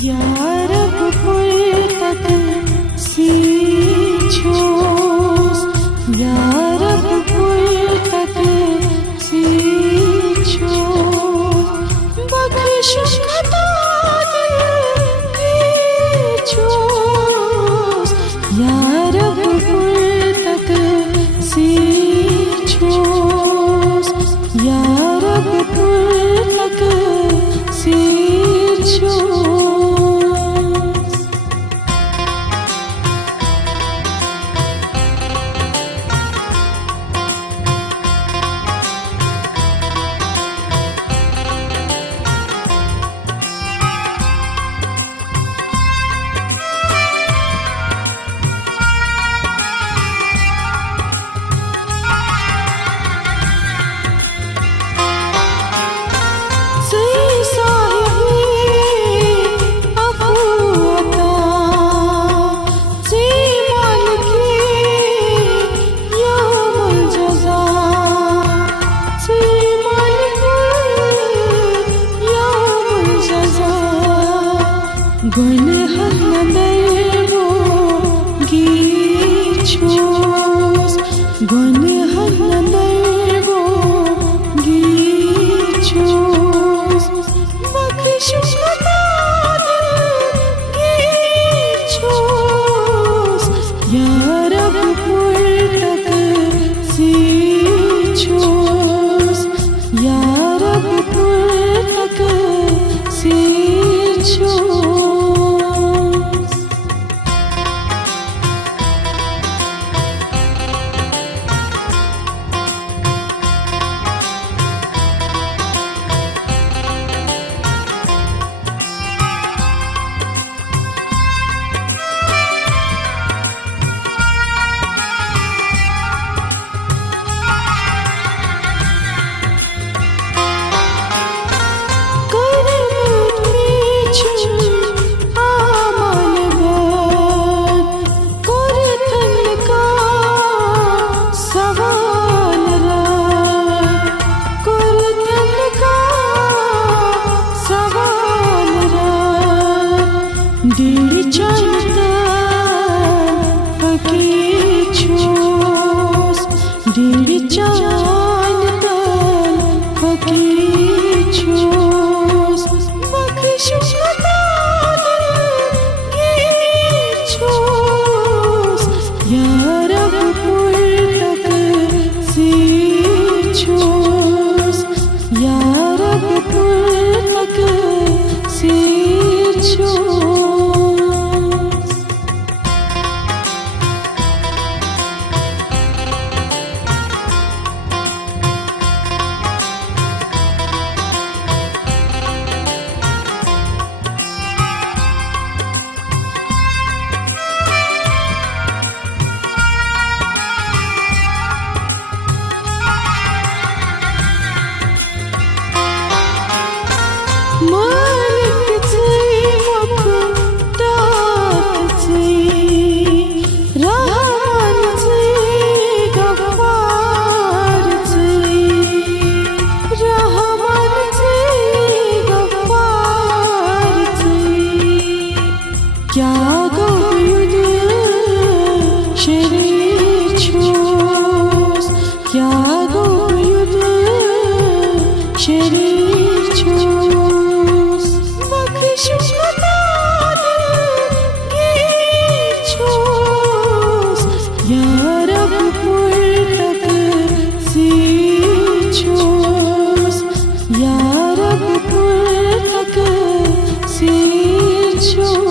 यारब पुरतक सींचोस यारब पुरतक सींचोस बख्श खता सींचोस यारब पुरतक सींचोस यारब पुरतक सींचोस Gönül hanımlarımı geçiyoruz, gönül hanımlarımı geçiyoruz. Bakışım kadar geçiyoruz. Yarab puertak seçiyoruz. Yarab puertak seçiyoruz. Dili çanta fakirços, dili çanta fakirços, bakışım kadar geçiyoruz. Yarab puertak seçiyoruz, yarab puertak seçiyoruz. Şeriços, bakışım kadar geçiyoruz. Yarab puertak seçiyoruz. Yarab puertak seçiyoruz.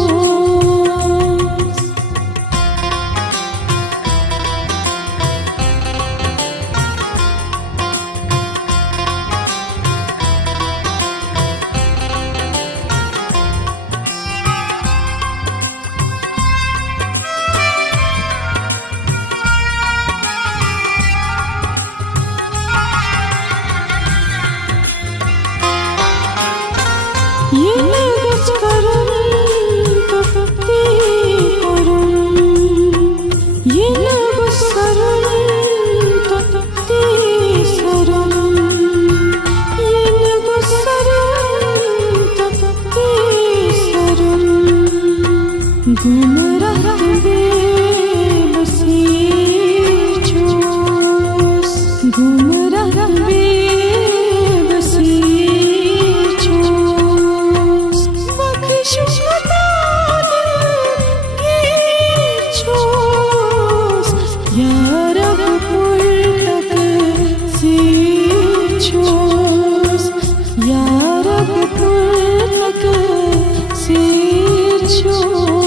Yine göz karın kapatı korun, yine göz sarın kapatı sarın, yine göz sarın kapatı sarın. गुमराह बेबसी जोश गुमराह बेबसी जोश बख्शो खता दिलगीर जोश या रब पुरतकसीर जोश या रब पुरतकसीर जोश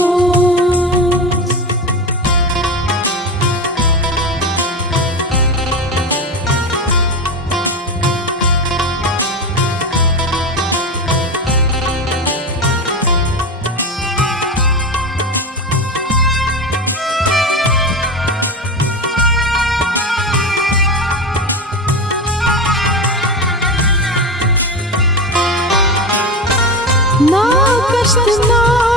ना कष्ट ना